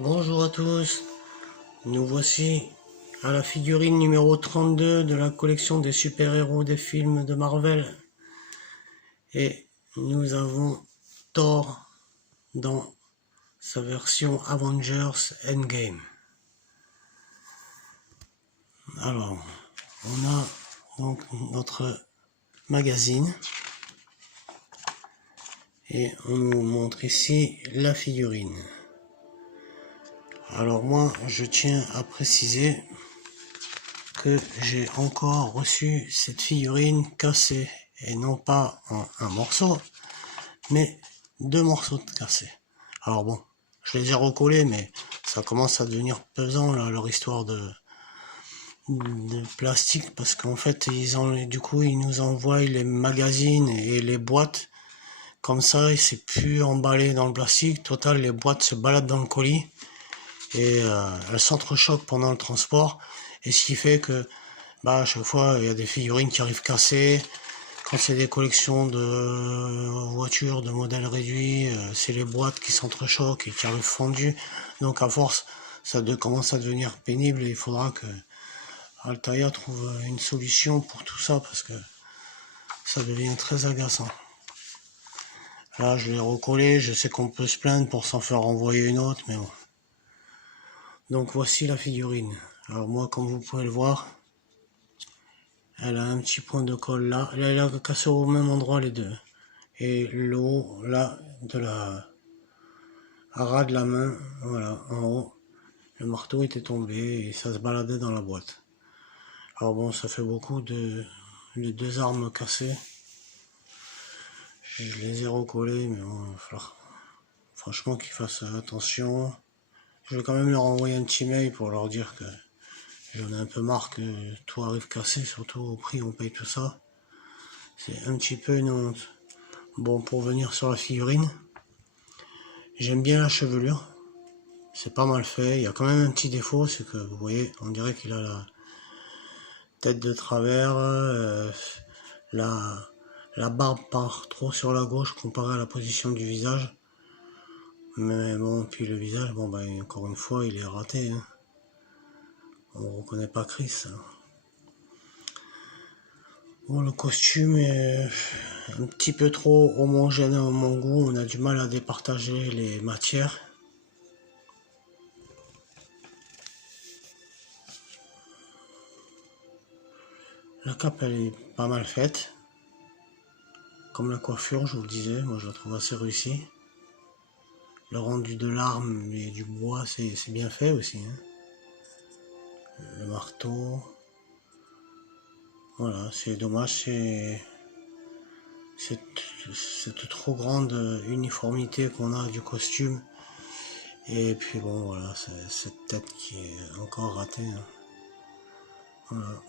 Bonjour à tous, nous voici à la figurine numéro 32 de la collection des super-héros des films de Marvel. Et nous avons Thor dans sa version Avengers Endgame. Alors, on a donc notre magazine et on nous montre ici la figurine. Alors moi, je tiens à préciser que j'ai encore reçu cette figurine cassée, et non pas un morceau, mais 2 morceaux de cassés. Alors bon, je les ai recollés, mais ça commence à devenir pesant là, leur histoire de plastique, parce qu'en fait ils nous envoient les magazines et les boîtes comme ça, et c'est plus emballé dans le plastique. Total, les boîtes se baladent dans le colis et elles s'entrechoquent pendant le transport, et ce qui fait que à chaque fois il y a des figurines qui arrivent cassées. Quand c'est des collections de voitures de modèles réduits, c'est les boîtes qui s'entrechoquent et qui arrivent fondues. Donc à force, ça commence à devenir pénible, et il faudra que Altaïa trouve une solution pour tout ça, parce que ça devient très agaçant. Là, je l'ai recollé, je sais qu'on peut se plaindre pour s'en faire renvoyer une autre, mais bon. Donc voici la figurine. Alors moi, comme vous pouvez le voir, elle a un petit point de colle là. Elle a cassé au même endroit les deux. Et le haut là de la ras de la main, voilà, en haut, le marteau était tombé et ça se baladait dans la boîte. Alors bon, ça fait beaucoup de 2 armes cassées. Je les ai recollées, mais bon, il va falloir franchement qu'ils fassent attention. Je vais quand même leur envoyer un petit mail pour leur dire que j'en ai un peu marre que tout arrive cassé, surtout au prix où on paye tout ça. C'est un petit peu une honte. Bon, pour venir sur la figurine, j'aime bien la chevelure. C'est pas mal fait. Il y a quand même un petit défaut, c'est que vous voyez, on dirait qu'il a la tête de travers, la barbe part trop sur la gauche comparé à la position du visage. Mais bon, puis le visage, bon encore une fois, il est raté, hein. On reconnaît pas Chris. Bon, le costume est un petit peu trop homogène à mon goût, on a du mal à départager les matières. La cape, elle est pas mal faite. Comme la coiffure, je vous le disais, moi je la trouve assez réussie. Le rendu de l'arme et du bois, c'est bien fait aussi, hein. Le marteau. Voilà, c'est dommage, c'est cette trop grande uniformité qu'on a du costume. Et puis bon, voilà, c'est cette tête qui est encore ratée, hein. Voilà.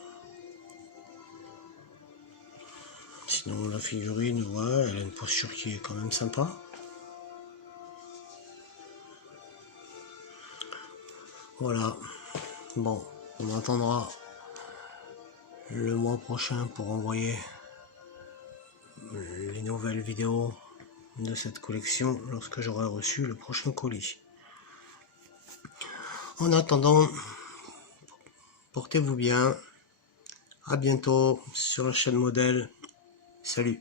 Sinon, la figurine, ouais, elle a une posture qui est quand même sympa. Voilà. Bon, on attendra le mois prochain pour envoyer les nouvelles vidéos de cette collection lorsque j'aurai reçu le prochain colis. En attendant, portez-vous bien. À bientôt sur la chaîne Modèle. Salut.